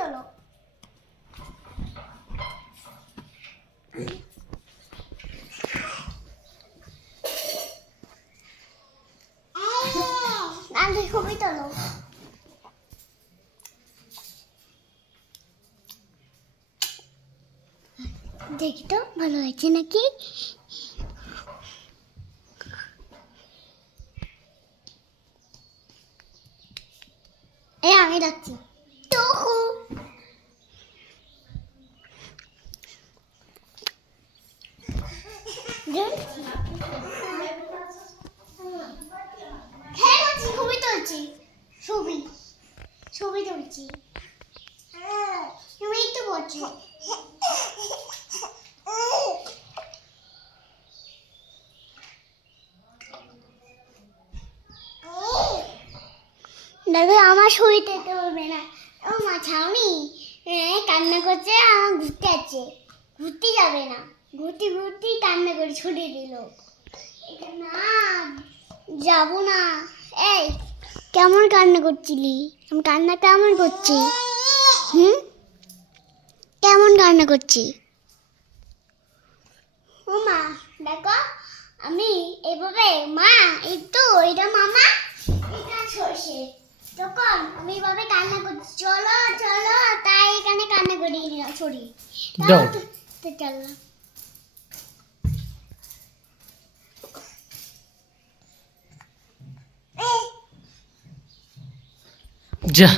তোলো। নান্দি ছবি তোলো। দেখি তো ভালো হয়েছে নাকি। এই আমি রাখছি টুকু। ছবি তুলছি, ছবি ছবি তুলছি। তুমি একটু বলছো। দাদা আমার ছবিতে তো হবে না। ও মা ছাউনি কান্না করছে, আমার ঘুরতে আছে, ঘুরতে যাবে না, ঘুরতে ঘুরতেই কান্না করে ছুটে দিল। না যাবো না। এই কেমন কান্না করছিলি? আমি কান্না কেমন করছি? কেমন কান্না করছি? ও মা দেখো, আমি এভাবে মা এই তো এটা মামা এটা সর্ষে, তখন আমি এভাবে কান্না করছি চলো চলো, তাই এখানে কান্না করি ছড়ি দাও চলো। যা